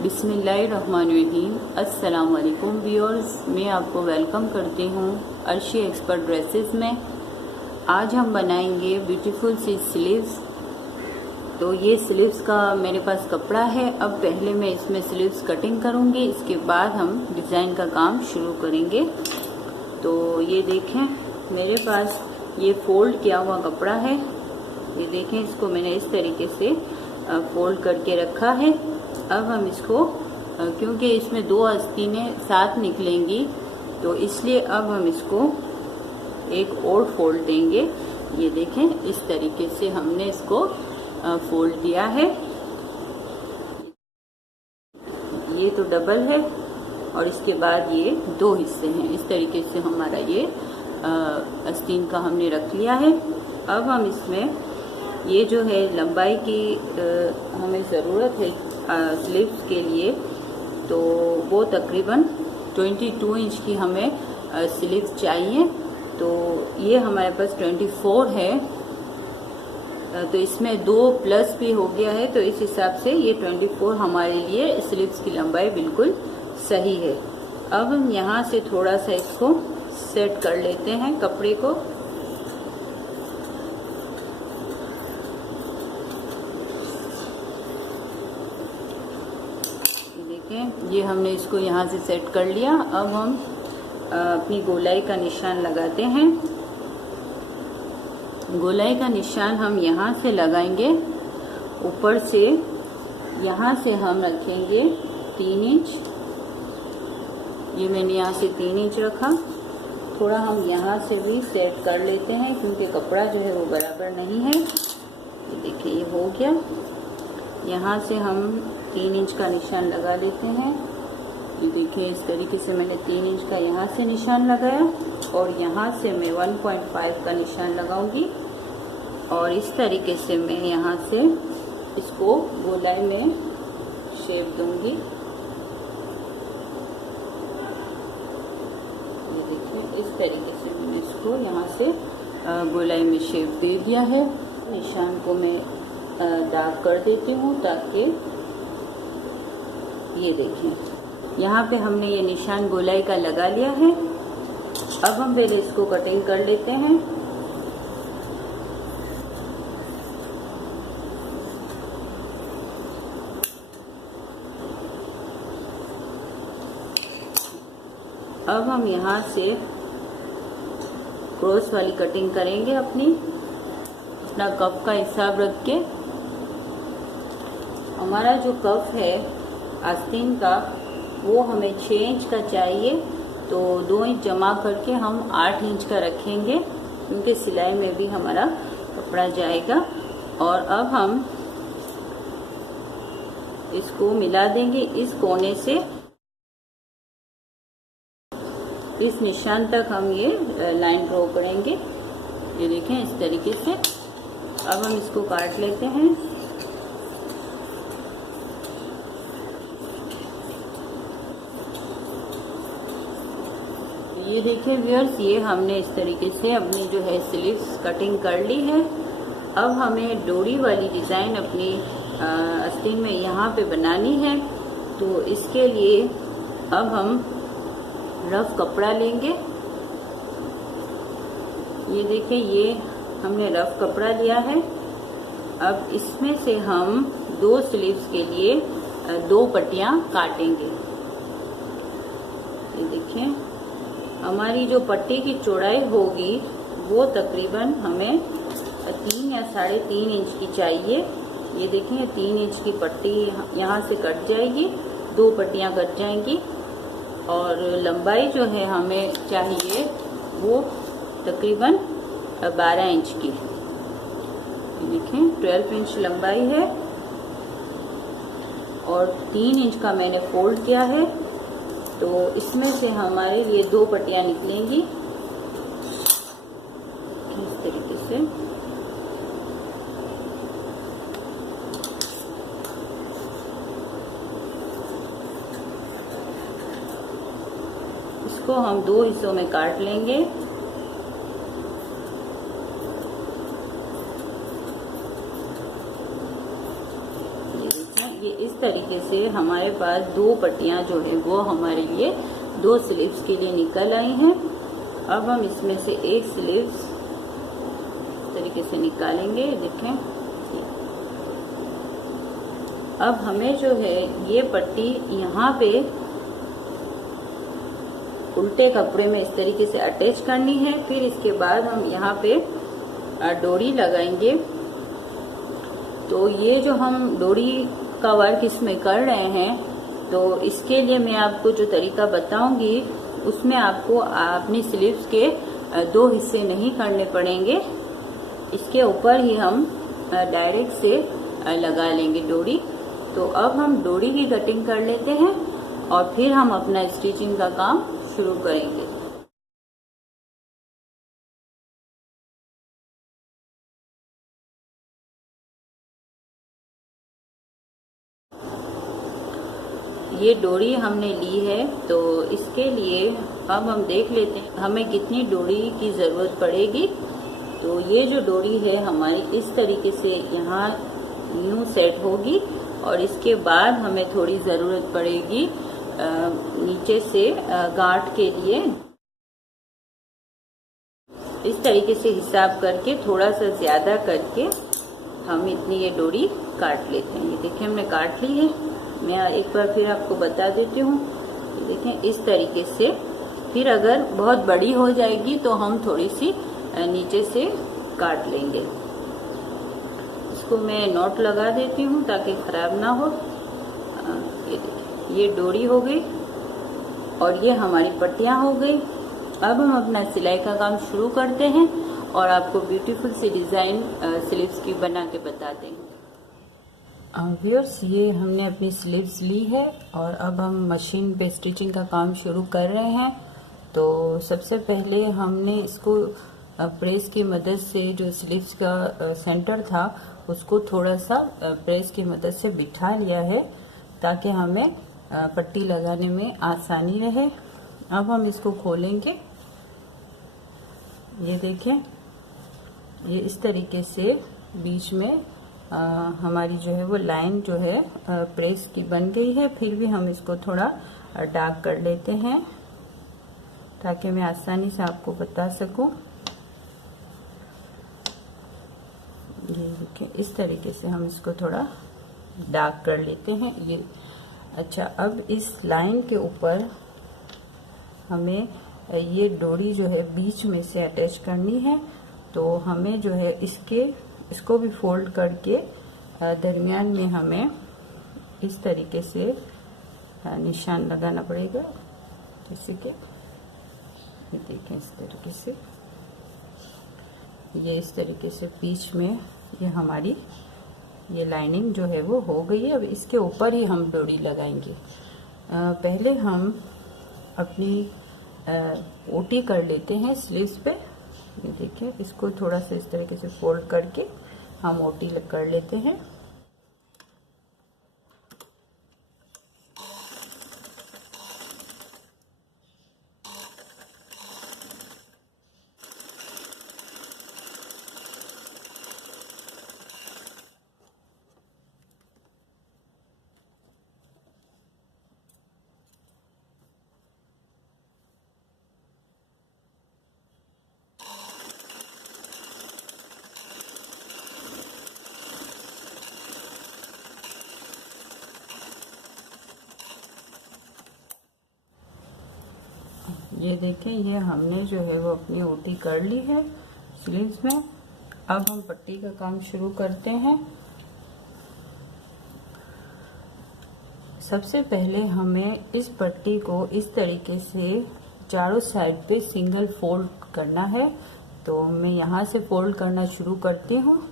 बिस्मिल्लाहिर्रहमानिर्रहीम। अस्सलाम वालेकुम व्यूअर्स, मैं आपको वेलकम करती हूँ अर्शी एक्सपर्ट ड्रेसेस में। आज हम बनाएंगे ब्यूटीफुल सी स्लीव्स। तो ये स्लीव्स का मेरे पास कपड़ा है। अब पहले मैं इसमें स्लीव्स कटिंग करूँगी, इसके बाद हम डिज़ाइन का काम शुरू करेंगे। तो ये देखें, मेरे पास ये फोल्ड किया हुआ कपड़ा है। ये देखें, इसको मैंने इस तरीके से फोल्ड करके रखा है। अब हम इसको, क्योंकि इसमें दो आस्तीनें साथ निकलेंगी, तो इसलिए अब हम इसको एक और फोल्ड देंगे। ये देखें, इस तरीके से हमने इसको फोल्ड दिया है। ये तो डबल है और इसके बाद ये दो हिस्से हैं। इस तरीके से हमारा ये आस्तीन का हमने रख लिया है। अब हम इसमें ये जो है लंबाई की हमें ज़रूरत है स्लीव्स के लिए, तो वो तकरीबन 22 इंच की हमें स्लीव्स चाहिए। तो ये हमारे पास 24 है, तो इसमें 2 प्लस भी हो गया है, तो इस हिसाब से ये 24 हमारे लिए स्लीव्स की लंबाई बिल्कुल सही है। अब हम यहाँ से थोड़ा सा इसको सेट कर लेते हैं कपड़े को। ये हमने इसको यहाँ से सेट कर लिया। अब हम अपनी गोलाई का निशान लगाते हैं। गोलाई का निशान हम यहाँ से लगाएंगे, ऊपर से यहाँ से हम रखेंगे 3 इंच। ये मैंने यहाँ से 3 इंच रखा। थोड़ा हम यहाँ से भी सेट कर लेते हैं, क्योंकि कपड़ा जो है वो बराबर नहीं है। ये देखिए, ये हो गया। यहाँ से हम 3 इंच का निशान लगा लेते हैं। ये देखिए, इस तरीके से मैंने 3 इंच का यहाँ से निशान लगाया और यहाँ से मैं 1.5 का निशान लगाऊंगी और इस तरीके से मैं यहाँ से इसको गोलाई में शेप दूंगी। ये देखिए, इस तरीके से मैंने इसको यहाँ से गोलाई में शेप दे दिया है। निशान को मैं डार्क कर देती हूँ, ताकि ये देखें, यहाँ पे हमने ये निशान गोलाई का लगा लिया है। अब हम पहले इसको कटिंग कर लेते हैं। अब हम यहाँ से क्रॉस वाली कटिंग करेंगे अपना कफ का हिसाब रख के। हमारा जो कफ है आस्तीन का, वो हमें 6 इंच का चाहिए, तो 2 इंच जमा करके हम 8 इंच का रखेंगे, क्योंकि सिलाई में भी हमारा कपड़ा जाएगा। और अब हम इसको मिला देंगे इस कोने से इस निशान तक। हम ये लाइन ड्रॉ करेंगे। ये देखें, इस तरीके से। अब हम इसको काट लेते हैं। ये देखिए व्यूअर्स, ये हमने इस तरीके से अपनी जो है स्लीव्स कटिंग कर ली है। अब हमें डोरी वाली डिज़ाइन अपनी आस्तीन में यहाँ पे बनानी है। तो इसके लिए अब हम रफ कपड़ा लेंगे। ये देखिए, ये हमने रफ कपड़ा लिया है। अब इसमें से हम 2 स्लीव्स के लिए 2 पट्टियाँ काटेंगे। ये देखिए, हमारी जो पट्टी की चौड़ाई होगी वो तकरीबन हमें 3 या 3.5 इंच की चाहिए। ये देखें, 3 इंच की पट्टी यहाँ से कट जाएगी, 2 पट्टियाँ कट जाएंगी। और लंबाई जो है हमें चाहिए वो तकरीबन 12 इंच की। देखें, 12 इंच लंबाई है और 3 इंच का मैंने फोल्ड किया है। तो इसमें से हमारे लिए 2 पट्टियाँ निकलेंगी इस तरीके से। इसको हम 2 हिस्सों में काट लेंगे। ये इस तरीके से हमारे पास दो पट्टियां जो है वो हमारे लिए दो स्लीव्स के लिए निकल आई हैं। अब हम इसमें से एक स्लीव्स इस तरीके से निकालेंगे, देखें। अब हमें जो है ये पट्टी यहाँ पे उल्टे कपड़े में इस तरीके से अटैच करनी है। फिर इसके बाद हम यहाँ पे डोरी लगाएंगे। तो ये जो हम डोरी का वर्क इसमें कर रहे हैं, तो इसके लिए मैं आपको जो तरीका बताऊंगी उसमें आपको अपनी स्लीव्स के दो हिस्से नहीं करने पड़ेंगे। इसके ऊपर ही हम डायरेक्ट से लगा लेंगे डोरी। तो अब हम डोरी की कटिंग कर लेते हैं और फिर हम अपना स्टिचिंग का काम शुरू करेंगे। ये डोरी हमने ली है, तो इसके लिए अब हम देख लेते हैं हमें कितनी डोरी की ज़रूरत पड़ेगी। तो ये जो डोरी है हमारी इस तरीके से यहाँ यूं सेट होगी और इसके बाद हमें थोड़ी ज़रूरत पड़ेगी नीचे से गांठ के लिए। इस तरीके से हिसाब करके थोड़ा सा ज़्यादा करके हम इतनी ये डोरी काट लेते हैं। ये देखिए हमने काट ली है। मैं एक बार फिर आपको बता देती हूँ। देखें इस तरीके से। फिर अगर बहुत बड़ी हो जाएगी तो हम थोड़ी सी नीचे से काट लेंगे। इसको मैं नॉट लगा देती हूँ ताकि ख़राब ना हो। ये देखिए ये डोरी हो गई और ये हमारी पट्टियाँ हो गई। अब हम अपना सिलाई का काम शुरू करते हैं और आपको ब्यूटीफुल सी डिज़ाइन स्लीव्स की बना के बताते हैं। व्यूअर्स, ये हमने अपनी स्लीव्स ली है और अब हम मशीन पे स्टिचिंग का काम शुरू कर रहे हैं। तो सबसे पहले हमने इसको प्रेस की मदद से जो स्लीव्स का सेंटर था उसको थोड़ा सा प्रेस की मदद से बिठा लिया है ताकि हमें पट्टी लगाने में आसानी रहे। अब हम इसको खोलेंगे। ये देखें, ये इस तरीके से बीच में हमारी जो है वो लाइन जो है प्रेस की बन गई है। फिर भी हम इसको थोड़ा डार्क कर लेते हैं ताकि मैं आसानी से आपको बता सकूं। ये देखिए इस तरीके से हम इसको थोड़ा डार्क कर लेते हैं। ये अच्छा, अब इस लाइन के ऊपर हमें ये डोरी जो है बीच में से अटैच करनी है। तो हमें जो है इसको भी फोल्ड करके दरमियान में हमें इस तरीके से निशान लगाना पड़ेगा। जैसे कि ये देखें, इस तरीके से, ये इस तरीके से बीच में ये हमारी ये लाइनिंग जो है वो हो गई है। अब इसके ऊपर ही हम डोरी लगाएंगे। पहले हम अपनी ओटी कर लेते हैं स्लीव्स पे। ये देखिए, इसको थोड़ा सा इस तरीके से फोल्ड करके हम ओटी कर लेते हैं। ये देखें, ये हमने जो है वो अपनी ओटी कर ली है स्लीव्स में। अब हम पट्टी का काम शुरू करते हैं। सबसे पहले हमें इस पट्टी को इस तरीके से चारों साइड पे सिंगल फोल्ड करना है। तो मैं यहाँ से फोल्ड करना शुरू करती हूँ।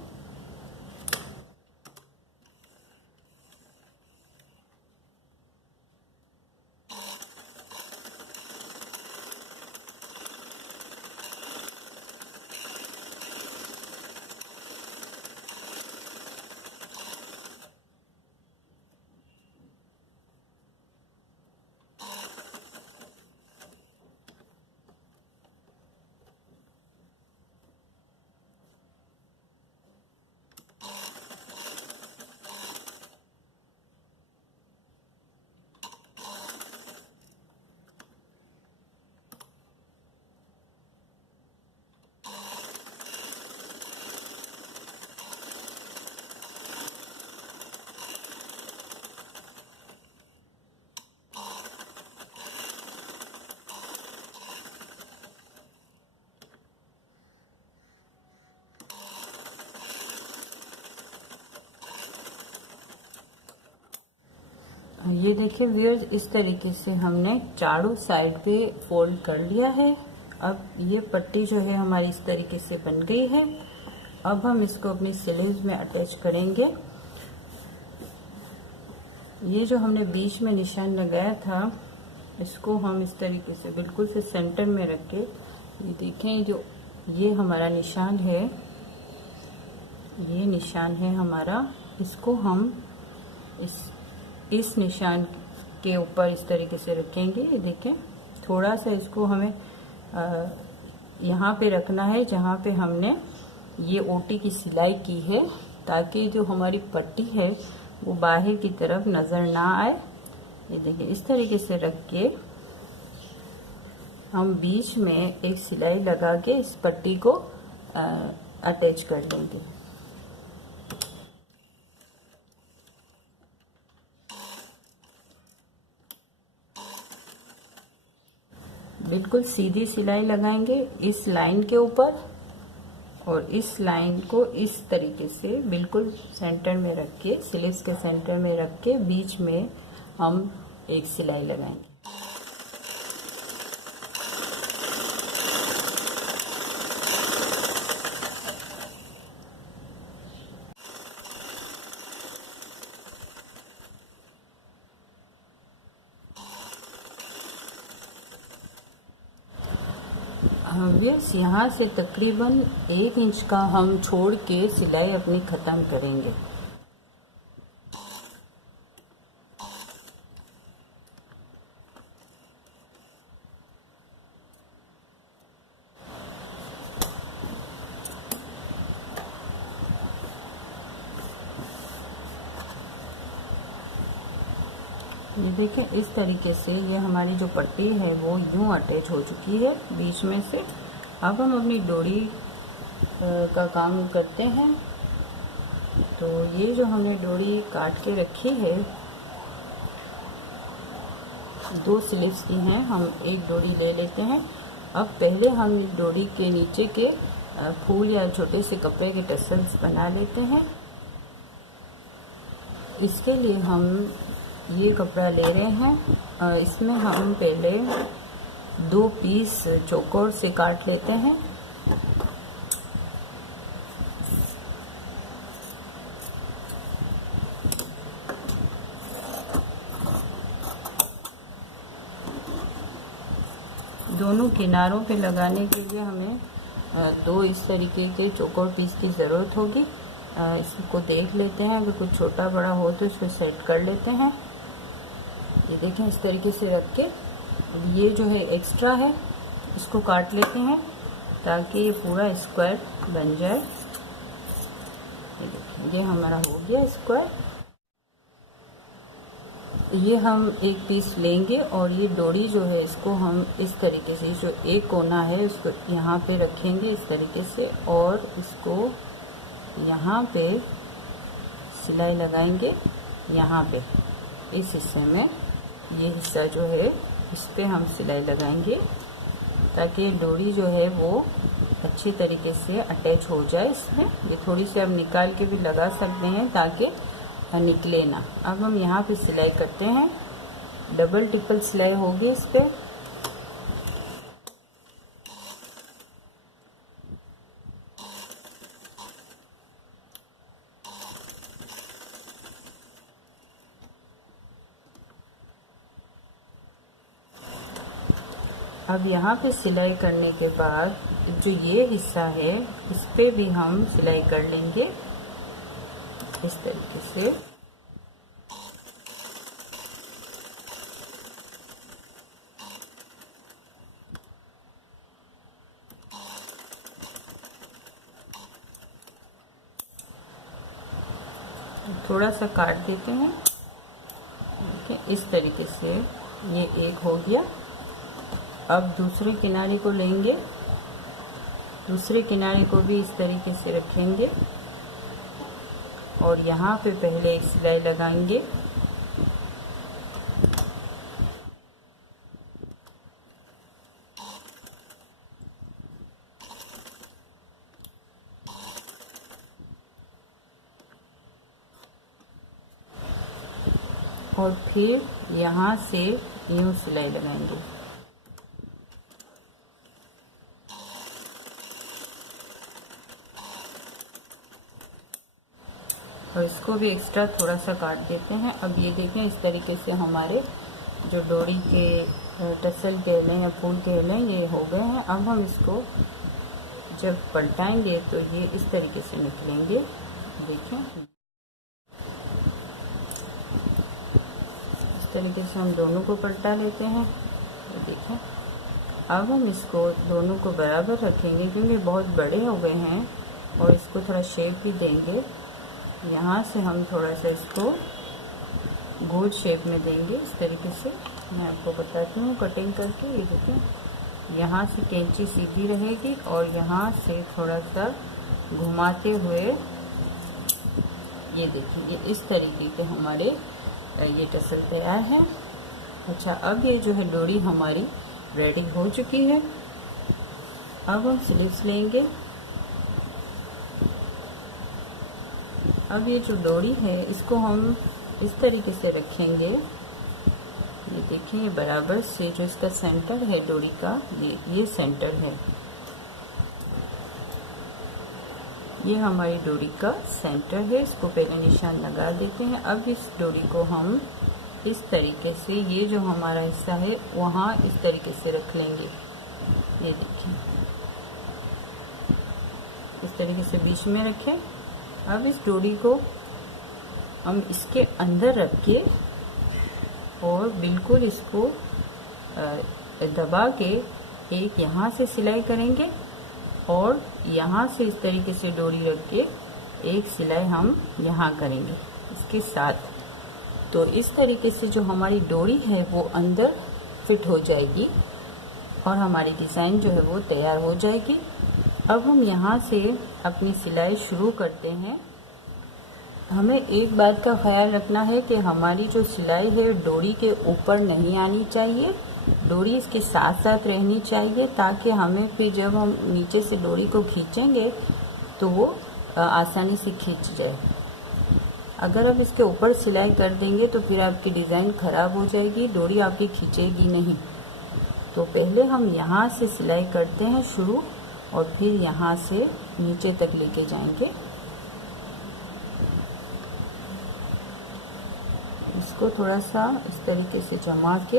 ये देखिए व्यूअर्स, इस तरीके से हमने चारों साइड पे फोल्ड कर लिया है। अब ये पट्टी जो है हमारी इस तरीके से बन गई है। अब हम इसको अपनी स्लीव्स में अटैच करेंगे। ये जो हमने बीच में निशान लगाया था, इसको हम इस तरीके से बिल्कुल से सेंटर में रख के, ये देखें जो ये हमारा निशान है, ये निशान है हमारा, इसको हम इस निशान के ऊपर इस तरीके से रखेंगे। ये देखें, थोड़ा सा इसको हमें यहाँ पे रखना है जहाँ पे हमने ये ओटी की सिलाई की है, ताकि जो हमारी पट्टी है वो बाहर की तरफ नज़र ना आए। ये देखिए, इस तरीके से रख के हम बीच में एक सिलाई लगा के इस पट्टी को अटैच कर लेंगे। बिल्कुल सीधी सिलाई लगाएंगे इस लाइन के ऊपर, और इस लाइन को इस तरीके से बिल्कुल सेंटर में रख के, स्लीव्स के सेंटर में रख के बीच में हम एक सिलाई लगाएंगे। व्यूअर्स, यहाँ से तकरीबन 1 इंच का हम छोड़ के सिलाई अपनी ख़त्म करेंगे। ये देखें, इस तरीके से ये हमारी जो पट्टी है वो यूं अटैच हो चुकी है बीच में से। अब हम अपनी डोरी का काम करते हैं। तो ये जो हमने डोरी काट के रखी है, 2 स्लीव्स की हैं, हम एक डोरी ले लेते हैं। अब पहले हम डोरी के नीचे के फूल या छोटे से कपड़े के टसल्स बना लेते हैं। इसके लिए हम ये कपड़ा ले रहे हैं, इसमें हम पहले 2 पीस चौकोर से काट लेते हैं। दोनों किनारों पे लगाने के लिए हमें 2 इस तरीके के चौकोर पीस की ज़रूरत होगी। इसको देख लेते हैं, अगर कुछ छोटा बड़ा हो तो इसको सेट कर लेते हैं। ये देखें, इस तरीके से रख के ये जो है एक्स्ट्रा है इसको काट लेते हैं ताकि ये पूरा स्क्वायर बन जाए। ये देखिए, ये हमारा हो गया स्क्वायर। ये हम एक पीस लेंगे और ये डोरी जो है इसको हम इस तरीके से, जो एक कोना है उसको यहाँ पे रखेंगे इस तरीके से, और इसको यहाँ पे सिलाई लगाएंगे। यहाँ पे इस हिस्से में, ये हिस्सा जो है इस पे हम सिलाई लगाएंगे ताकि डोरी जो है वो अच्छी तरीके से अटैच हो जाए इसमें। ये थोड़ी सी अब निकाल के भी लगा सकते हैं ताकि निकले ना। अब हम यहाँ पे सिलाई करते हैं, डबल ट्रिपल सिलाई होगी इस पे। अब यहाँ पे सिलाई करने के बाद जो ये हिस्सा है इस पे भी हम सिलाई कर लेंगे इस तरीके से। थोड़ा सा काट देते हैं, ठीक है, इस तरीके से ये एक हो गया। अब दूसरे किनारे को लेंगे, दूसरे किनारे को भी इस तरीके से रखेंगे और यहाँ पे पहले एक सिलाई लगाएंगे। और फिर यहाँ से यूँ सिलाई लगाएंगे। और इसको भी एक्स्ट्रा थोड़ा सा काट देते हैं। अब ये देखें, इस तरीके से हमारे जो डोरी के टसल कह लें या फूल कह लें, ये हो गए हैं। अब हम इसको जब पलटाएंगे तो ये इस तरीके से निकलेंगे। देखें, इस तरीके से हम दोनों को पलटा लेते हैं। ये देखें, अब हम इसको दोनों को बराबर रखेंगे क्योंकि बहुत बड़े हो गए हैं और इसको थोड़ा शेप भी देंगे। यहाँ से हम थोड़ा सा इसको गोल शेप में देंगे। इस तरीके से मैं आपको बताती हूँ कटिंग करके। ये देखें, यहाँ से कैंची सीधी रहेगी और यहाँ से थोड़ा सा घुमाते हुए, ये देखिए, ये इस तरीके के हमारे ये टसल तैयार है। अच्छा, अब ये जो है डोरी हमारी रेडी हो चुकी है। अब हम स्लीव्स लेंगे। अब ये जो डोरी है इसको हम इस तरीके से रखेंगे। ये देखें, ये बराबर से जो इसका सेंटर है डोरी का, ये सेंटर है। ये हमारी डोरी का सेंटर है। इसको पहले निशान लगा देते हैं। अब इस डोरी को हम इस तरीके से, ये जो हमारा हिस्सा है वहाँ इस तरीके से रख लेंगे। ये देखिए, इस तरीके से बीच में रखें। अब इस डोरी को हम इसके अंदर रख के और बिल्कुल इसको दबा के एक यहाँ से सिलाई करेंगे और यहाँ से इस तरीके से डोरी रख के एक सिलाई हम यहाँ करेंगे इसके साथ। तो इस तरीके से जो हमारी डोरी है वो अंदर फिट हो जाएगी और हमारी डिज़ाइन जो है वो तैयार हो जाएगी। अब हम यहाँ से अपनी सिलाई शुरू करते हैं। हमें एक बात का ख्याल रखना है कि हमारी जो सिलाई है डोरी के ऊपर नहीं आनी चाहिए, डोरी इसके साथ साथ रहनी चाहिए, ताकि हमें फिर जब हम नीचे से डोरी को खींचेंगे तो वो आसानी से खींच जाए। अगर आप इसके ऊपर सिलाई कर देंगे तो फिर आपकी डिज़ाइन ख़राब हो जाएगी, डोरी आपकी खींचेगी नहीं। तो पहले हम यहाँ से सिलाई करते हैं शुरू और फिर यहाँ से नीचे तक लेके जाएंगे। इसको थोड़ा सा इस तरीके से जमा के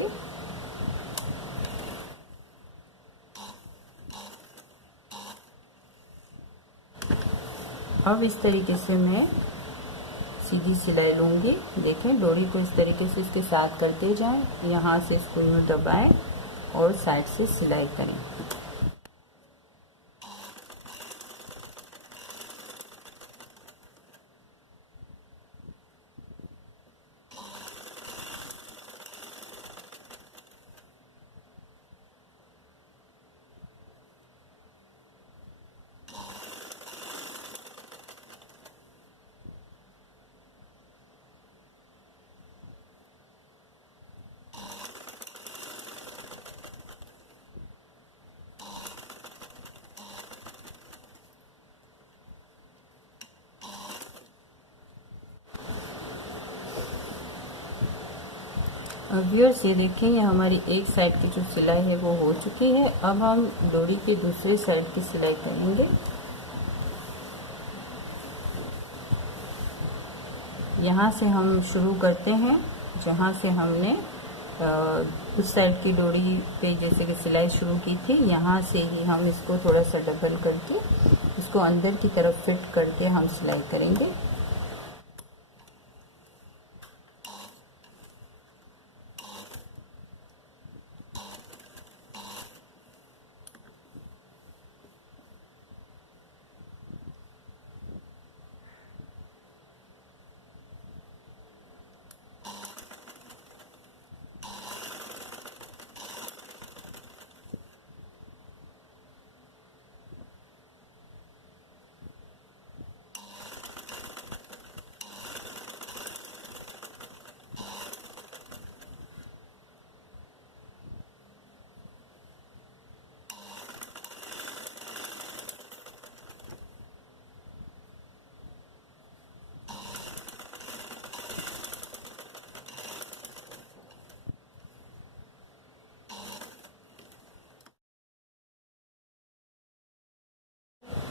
अब इस तरीके से मैं सीधी सिलाई लूँगी। देखें, डोरी को इस तरीके से इसके साथ करते जाएं, यहाँ से इसको यूँ दबाएं और साइड से सिलाई करें। अब व्यूअर्स ये देखें, ये हमारी एक साइड की जो सिलाई है वो हो चुकी है। अब हम डोरी की दूसरी साइड की सिलाई करेंगे। यहाँ से हम शुरू करते हैं जहाँ से हमने उस साइड की डोरी पे जैसे कि सिलाई शुरू की थी, यहाँ से ही हम इसको थोड़ा सा डबल करके इसको अंदर की तरफ फिट करके हम सिलाई करेंगे।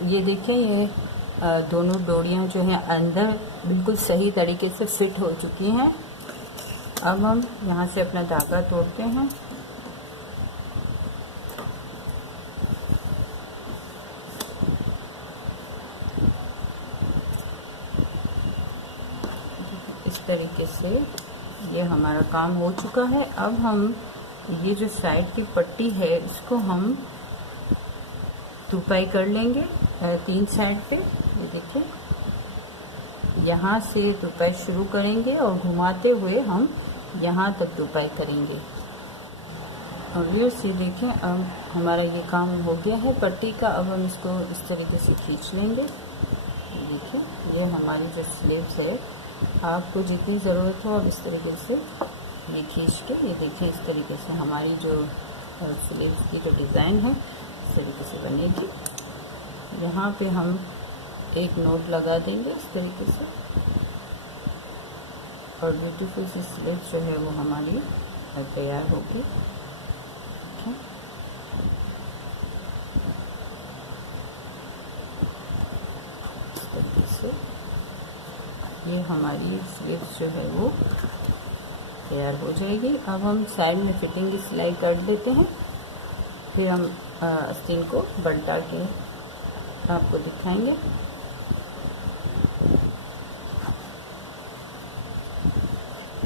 ये देखिए, ये दोनों डोरियां जो हैं अंदर बिल्कुल सही तरीके से फिट हो चुकी हैं। अब हम यहाँ से अपना धागा तोड़ते हैं। इस तरीके से ये हमारा काम हो चुका है। अब हम ये जो साइड की पट्टी है इसको हम तुरपाई कर लेंगे 3 साइड पे। ये देखिए, यहाँ से तुरपाई शुरू करेंगे और घुमाते हुए हम यहाँ तक तुरपाई करेंगे। और ये देखें, अब हमारा ये काम हो गया है पट्टी का। अब हम इसको इस तरीके से खींच लेंगे। देखिए, ये हमारी जो स्लीव्स है, आपको जितनी ज़रूरत हो अब इस तरीके से ये खींच के, ये देखिए इस तरीके से हमारी जो स्लीव्स की जो डिज़ाइन है इस तरीके से बनेगी। यहाँ पे हम एक नोट लगा देंगे इस तरीके से, और ब्यूटीफुल सी स्लीव्स जो है वो हमारी तैयार होगी। इस तरीके से ये हमारी स्लीव्स जो है वो तैयार हो जाएगी। अब हम साइड में फिटिंग की सिलाई कर लेते हैं, फिर हम आस्तीन को बंटा के आपको दिखाएंगे।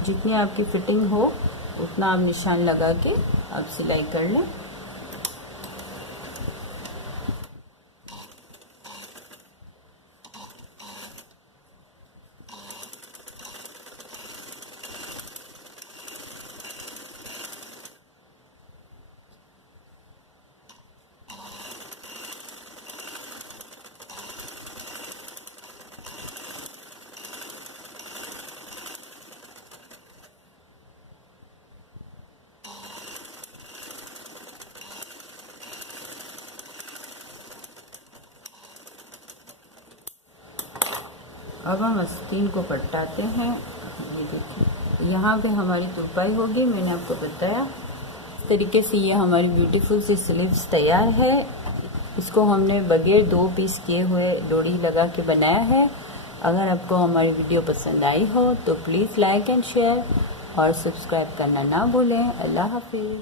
जितनी आपकी फिटिंग हो उतना आप निशान लगा के आप सिलाई कर लें। अब हम आस्तीन को पलटाते हैं। ये देखिए, यहाँ पे हमारी तुरपाई होगी, मैंने आपको बताया। इस तरीके से ये हमारी ब्यूटीफुल सी स्लीव्स तैयार है। इसको हमने बगैर 2 पीस किए हुए डोरी लगा के बनाया है। अगर आपको हमारी वीडियो पसंद आई हो तो प्लीज़ लाइक एंड शेयर और सब्सक्राइब करना ना भूलें। अल्लाह हाफिज़।